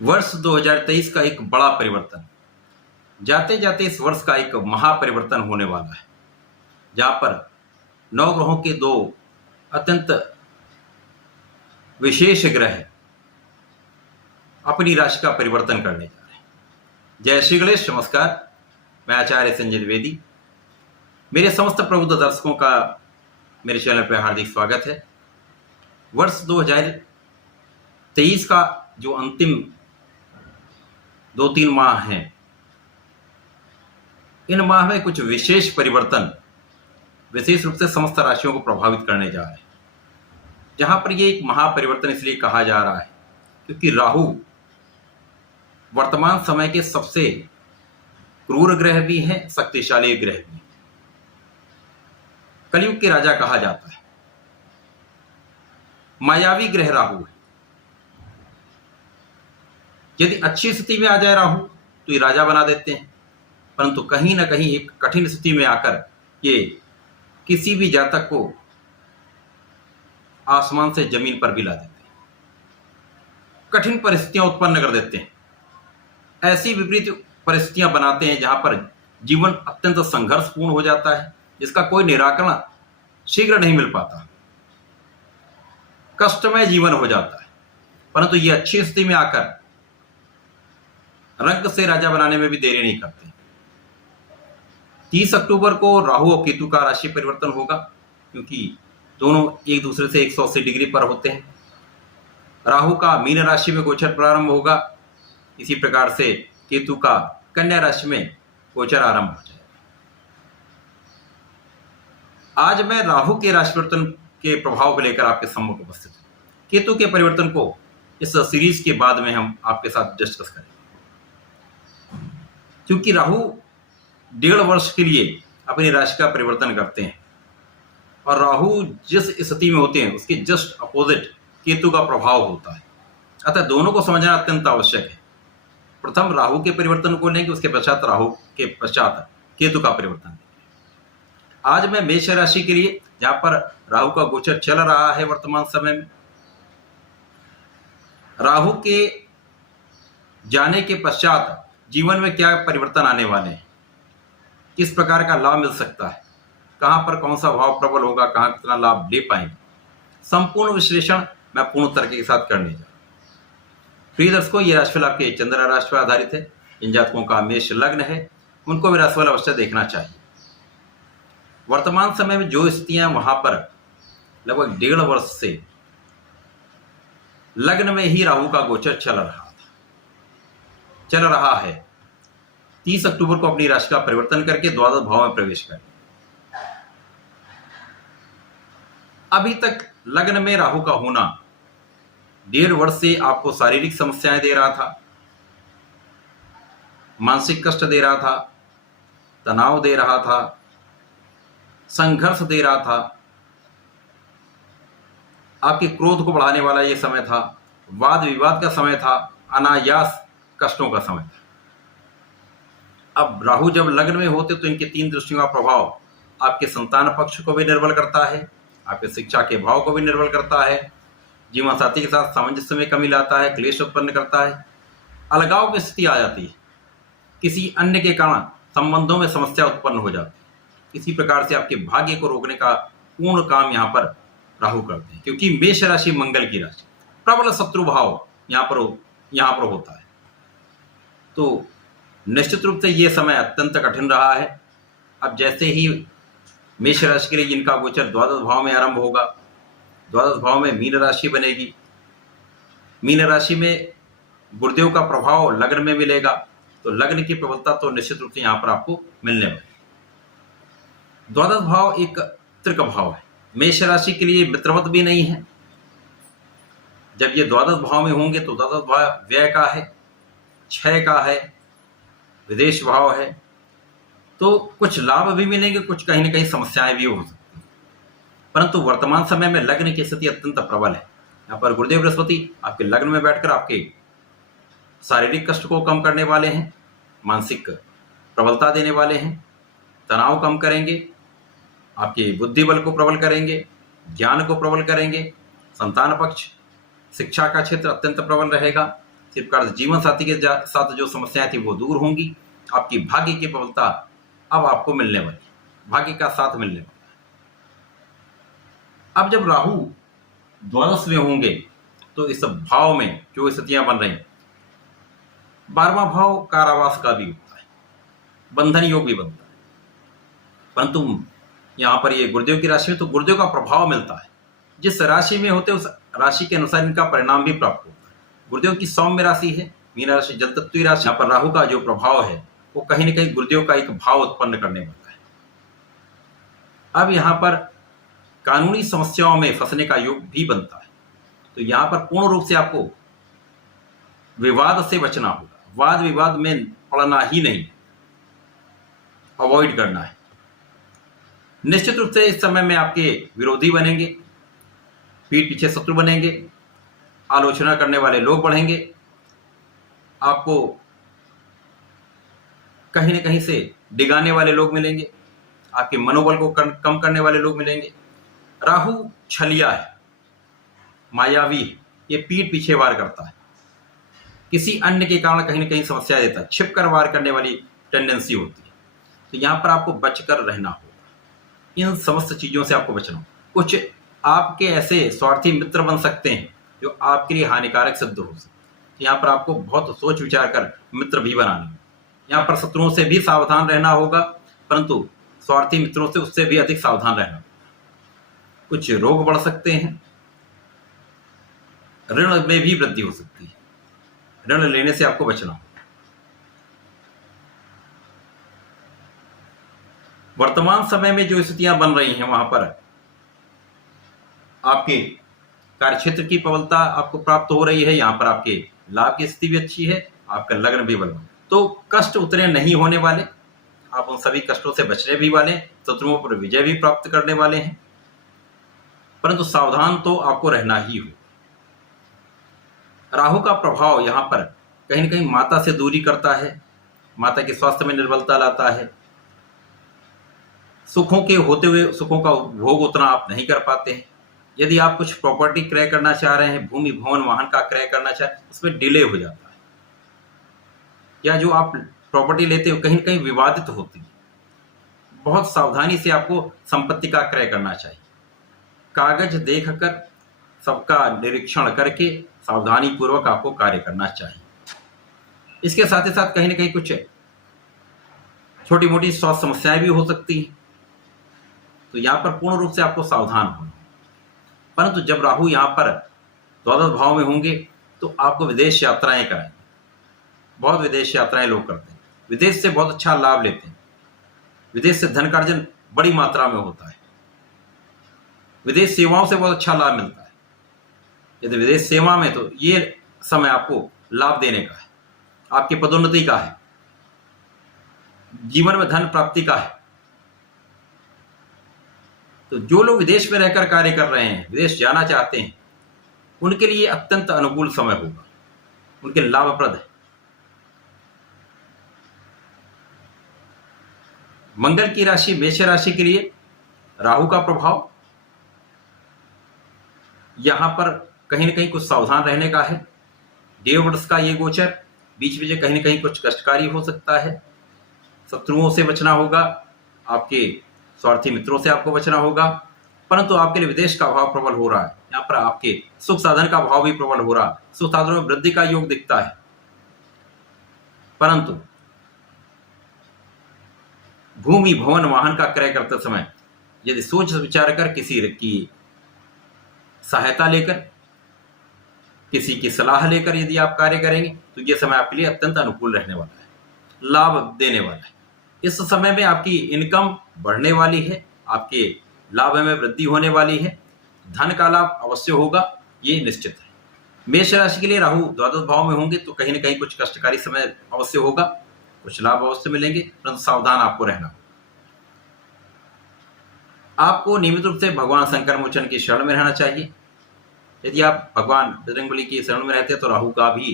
वर्ष 2023 का एक बड़ा परिवर्तन, जाते जाते इस वर्ष का एक महापरिवर्तन होने वाला है, जहां पर नवग्रहों के दो अत्यंत विशेष ग्रह अपनी राशि का परिवर्तन करने जा रहे हैं। जय श्री गणेश, नमस्कार। मैं आचार्य संजय द्विवेदी। मेरे समस्त प्रबुद्ध दर्शकों का मेरे चैनल पर हार्दिक स्वागत है। वर्ष 2023 का जो अंतिम 2-3 माह हैं, इन माह में कुछ विशेष परिवर्तन विशेष रूप से समस्त राशियों को प्रभावित करने जा रहे हैं। जहां पर ये एक महापरिवर्तन इसलिए कहा जा रहा है क्योंकि राहु वर्तमान समय के सबसे क्रूर ग्रह भी हैं, शक्तिशाली ग्रह भी हैं। कलयुग के राजा कहा जाता है। मायावी ग्रह राहु है। यदि अच्छी स्थिति में आ जाए राहु तो ये राजा बना देते हैं, परंतु कहीं ना कहीं एक कठिन स्थिति में आकर ये किसी भी जातक को आसमान से जमीन पर भी ला देते हैं, कठिन परिस्थितियां उत्पन्न कर देते हैं। ऐसी विपरीत परिस्थितियां बनाते हैं जहां पर जीवन अत्यंत संघर्षपूर्ण हो जाता है, जिसका कोई निराकरण शीघ्र नहीं मिल पाता, कष्टमय जीवन हो जाता है। परंतु ये अच्छी स्थिति में आकर रंग से राजा बनाने में भी देरी नहीं करते। 30 अक्टूबर को राहु और केतु का राशि परिवर्तन होगा, क्योंकि दोनों एक दूसरे से 180 डिग्री पर होते हैं। राहु का मीन राशि में गोचर प्रारंभ होगा, इसी प्रकार से केतु का कन्या राशि में गोचर आरंभ हो जाएगा। आज मैं राहु के राशि परिवर्तन के प्रभाव को लेकर आपके सम्मुख उपस्थित हूं। केतु के परिवर्तन को इस सीरीज के बाद में हम आपके साथ डिस्कस करेंगे, क्योंकि राहु 1.5 वर्ष के लिए अपनी राशि का परिवर्तन करते हैं और राहु जिस स्थिति में होते हैं उसके जस्ट अपोजिट केतु का प्रभाव होता है। अतः दोनों को समझना अत्यंत आवश्यक है। प्रथम राहु के परिवर्तन को लेंगे, उसके पश्चात राहु के पश्चात केतु का परिवर्तन लेंगे। आज मैं मेष राशि के लिए, जहां पर राहु का गोचर चल रहा है वर्तमान समय में, राहु के जाने के पश्चात जीवन में क्या परिवर्तन आने वाले हैं, किस प्रकार का लाभ मिल सकता है, कहां पर कौन सा भाव प्रबल होगा, कहां कितना लाभ ले पाएंगे, संपूर्ण विश्लेषण मैं पूर्ण तरीके के साथ करने जा रहा हूं। प्रिय दर्शकों, ये राशिफल आपके चंद्र राशि पर आधारित है। जिन जातकों का मेष लग्न है उनको भी राशिफल अवश्य देखना चाहिए। वर्तमान समय में जो स्थितियां वहां पर लगभग 1.5 वर्ष से लग्न में ही राहु का गोचर चल रहा है। 30 अक्टूबर को अपनी राशि का परिवर्तन करके द्वादश भाव में प्रवेश करें। अभी तक लग्न में राहु का होना 1.5 वर्ष से आपको शारीरिक समस्याएं दे रहा था, मानसिक कष्ट दे रहा था, तनाव दे रहा था, संघर्ष दे रहा था, आपके क्रोध को बढ़ाने वाला यह समय था, वाद विवाद का समय था, अनायास कष्टों का समय था। अब राहु जब लग्न में होते तो इनके 3 दृष्टियों का प्रभाव आपके संतान पक्ष को भी निर्बल करता है, आपके शिक्षा के भाव को भी निर्बल करता है, जीवन साथी के साथ सामंजस्य में कमी लाता है, क्लेश उत्पन्न करता है, अलगाव की स्थिति आ जाती है, किसी अन्य के कारण संबंधों में समस्या उत्पन्न हो जाती है। इसी प्रकार से आपके भाग्य को रोकने का पूर्ण काम यहाँ पर राहु करते हैं, क्योंकि मेष राशि मंगल की राशि, प्रबल शत्रु भाव यहाँ पर होता है। तो निश्चित रूप से ये समय अत्यंत कठिन रहा है। अब जैसे ही मेष राशि के लिए जिनका गोचर द्वादश भाव में आरंभ होगा, द्वादश भाव में मीन राशि बनेगी, मीन राशि में गुरुदेव का प्रभाव लग्न में मिलेगा, तो लग्न की प्रबलता तो निश्चित रूप से यहाँ पर आपको मिलने वाली। द्वादश भाव एक त्रिक भाव है, मेष राशि के लिए मित्रवत भी नहीं है। जब ये द्वादश भाव में होंगे तो द्वादश भाव व्यय का है, क्षय का है, विदेश भाव है, तो कुछ लाभ भी मिलेंगे, कुछ कहीं ना कहीं समस्याएं भी हो सकती हैं। परंतु वर्तमान समय में लग्न की स्थिति अत्यंत प्रबल है। यहाँ पर गुरुदेव बृहस्पति आपके लग्न में बैठकर आपके शारीरिक कष्ट को कम करने वाले हैं, मानसिक प्रबलता देने वाले हैं, तनाव कम करेंगे, आपके बुद्धि बल को प्रबल करेंगे, ज्ञान को प्रबल करेंगे, संतान पक्ष शिक्षा का क्षेत्र अत्यंत प्रबल रहेगा, सिर्फ कर्ज जीवन साथी के साथ जो समस्याएं थी वो दूर होंगी। आपकी भाग्य की प्रबलता अब आपको मिलने वाली, भाग्य का साथ मिलने वाला। अब जब राहु द्वादश में होंगे तो इस भाव में जो स्थितियां बन रही, 12वां भाव कारावास का भी होता है, बंधन योग भी बनता है, परंतु यहां पर ये गुरुदेव की राशि में तो गुरुदेव का प्रभाव मिलता है। जिस राशि में होते उस राशि के अनुसार इनका परिणाम भी प्राप्त होता है। गुरुदेव की सौम्य राशि है मीन राशि, जल तत्व राशि। यहाँ पर राहु का जो प्रभाव है वो कहीं न कहीं गुरुदेव का एक भाव उत्पन्न करने वाला है। अब यहाँ पर कानूनी समस्याओं में फंसने का योग भी बनता है, तो यहाँ पर पूर्ण रूप से आपको विवाद से बचना होगा, वाद विवाद में पड़ना ही नहीं, अवॉइड करना है। निश्चित रूप से इस समय में आपके विरोधी बनेंगे, पीठ पीछे शत्रु बनेंगे, आलोचना करने वाले लोग बढ़ेंगे, आपको कहीं न कहीं से डिगाने वाले लोग मिलेंगे, आपके मनोबल को कम करने वाले लोग मिलेंगे। राहु छलिया है, मायावी है, ये पीठ पीछे वार करता है, किसी अन्य के कारण कहीं न कहीं समस्या देता है, छिप कर वार करने वाली टेंडेंसी होती है। तो यहाँ पर आपको बचकर रहना होगा, इन समस्त चीज़ों से आपको बचना होगा। कुछ आपके ऐसे स्वार्थी मित्र बन सकते हैं जो आपके लिए हानिकारक सिद्ध हो सकते हैं। यहाँ पर आपको बहुत सोच विचार कर मित्र भी बनाने, यहाँ पर शत्रुओं से भी सावधान रहना होगा, परंतु स्वार्थी मित्रों से उससे भी अधिक सावधान रहना होगा। कुछ रोग बढ़ सकते हैं, ऋण में भी वृद्धि हो सकती है, ऋण लेने से आपको बचना होगा। वर्तमान समय में जो स्थितियां बन रही हैं वहां पर आपके कार्यक्षेत्र की प्रबलता आपको प्राप्त हो रही है, यहाँ पर आपके लाभ की स्थिति भी अच्छी है, आपका लग्न भी बल, तो कष्ट उतने नहीं होने वाले, आप उन सभी कष्टों से बचने भी वाले, शत्रुओं पर विजय भी प्राप्त करने वाले हैं, परंतु सावधान तो आपको रहना ही हो। राहु का प्रभाव यहाँ पर कहीं न कहीं माता से दूरी करता है, माता के स्वास्थ्य में निर्बलता लाता है, सुखों के होते हुए सुखों का उपभोग उतना आप नहीं कर पाते हैं। यदि आप कुछ प्रॉपर्टी क्रय करना चाह रहे हैं, भूमि भवन वाहन का क्रय करना चाह रहे हैं, उसमें डिले हो जाता है, या जो आप प्रॉपर्टी लेते हो कहीं न कहीं विवादित होती है। बहुत सावधानी से आपको संपत्ति का क्रय करना चाहिए, कागज देखकर सबका निरीक्षण करके सावधानी पूर्वक आपको कार्य करना चाहिए। इसके साथ ही साथ कहीं न कहीं कुछ छोटी मोटी स्वास्थ्य समस्याएं भी हो सकती हैं, तो यहाँ पर पूर्ण रूप से आपको सावधान होना। परंतु जब राहु यहाँ पर द्वादश भाव में होंगे तो आपको विदेश यात्राएं कराएंगे, बहुत विदेश यात्राएं लोग करते हैं, विदेश से बहुत अच्छा लाभ लेते हैं, विदेश से धन कार्जन बड़ी मात्रा में होता है, विदेश सेवाओं से बहुत अच्छा लाभ मिलता है। यदि विदेश सेवा में तो ये समय आपको लाभ देने का है, आपकी पदोन्नति का है, जीवन में धन प्राप्ति का है। तो जो लोग विदेश में रहकर कार्य कर रहे हैं, विदेश जाना चाहते हैं, उनके लिए अत्यंत अनुकूल समय होगा, उनके लाभप्रद है। मंगल की राशि मेष राशि के लिए राहु का प्रभाव, यहां पर कहीं न कहीं कुछ सावधान रहने का है। 1.5 वर्ष का ये गोचर बीच बीच कहीं न कहीं कुछ कष्टकारी हो सकता है, शत्रुओं से बचना होगा, आपके स्वार्थी मित्रों से आपको बचना होगा, परंतु आपके लिए विदेश का भाव प्रबल हो रहा है, यहाँ पर आपके सुख साधन का भाव भी प्रबल हो रहा है, सुख साधनों में वृद्धि का योग दिखता है। परंतु भूमि भवन वाहन का क्रय करते समय यदि सोच विचार कर किसी की सहायता लेकर, किसी की सलाह लेकर यदि आप कार्य करेंगे तो यह समय आपके लिए अत्यंत अनुकूल रहने वाला है, लाभ देने वाला है। इस समय में आपकी इनकम बढ़ने वाली है, आपके लाभ में वृद्धि होने वाली है, धन का लाभ अवश्य होगा, ये निश्चित है। मेष राशि के लिए राहु द्वादश भाव में होंगे तो कहीं न कहीं कुछ कष्टकारी समय अवश्य होगा, कुछ लाभ अवश्य मिलेंगे, परंतु सावधान आपको रहना होगा। आपको नियमित रूप से भगवान शंकर मोचन की शरण में रहना चाहिए। यदि आप भगवान बजरंगबली की शरण में रहते हैं तो राहु का भी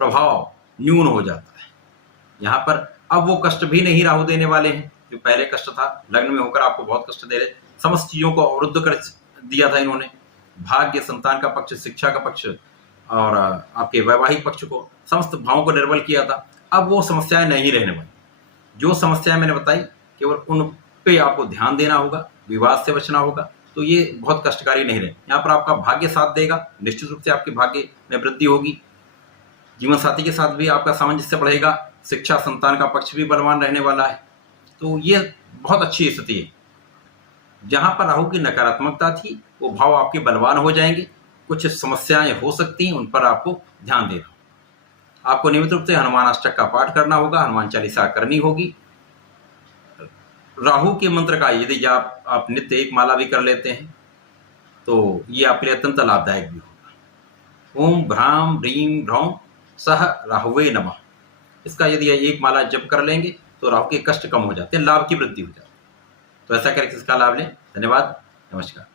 प्रभाव न्यून हो जाता है। यहाँ पर अब वो कष्ट भी नहीं राहु देने वाले हैं जो पहले कष्ट था, लग्न में होकर आपको बहुत कष्ट दे रहे, समस्त चीजों को अवरुद्ध कर दिया था इन्होंने। भाग्य, संतान का पक्ष, शिक्षा का पक्ष, और आपके वैवाहिक पक्ष को, समस्त भावों को निर्बल किया था। अब वो समस्याएं नहीं रहने वाली। जो समस्याएं मैंने बताई केवल उन पे आपको ध्यान देना होगा, विवाद से बचना होगा, तो ये बहुत कष्टकारी नहीं रहे। यहाँ पर आपका भाग्य साथ देगा, निश्चित रूप से आपके भाग्य में वृद्धि होगी। जीवन साथी के साथ भी आपका सामंजस्य बढ़ेगा, शिक्षा संतान का पक्ष भी बलवान रहने वाला है। तो ये बहुत अच्छी स्थिति है। जहाँ पर राहु की नकारात्मकता थी वो भाव आपके बलवान हो जाएंगे। कुछ समस्याएं हो सकती हैं, उन पर आपको ध्यान देना। आपको नियमित रूप से हनुमान अष्टक का पाठ करना होगा, हनुमान चालीसा करनी होगी। राहु के मंत्र का यदि आप नित्य एक माला भी कर लेते हैं तो ये आपके लिए अत्यंत लाभदायक भी होगा। ओम भ्राम ह्रीं भ्रौं सह राहुवे नमः, इसका यदि एक माला जप कर लेंगे तो राहु के कष्ट कम हो जाते हैं, लाभ की वृद्धि हो जाती है। तो ऐसा करके इसका लाभ लें। धन्यवाद, नमस्कार।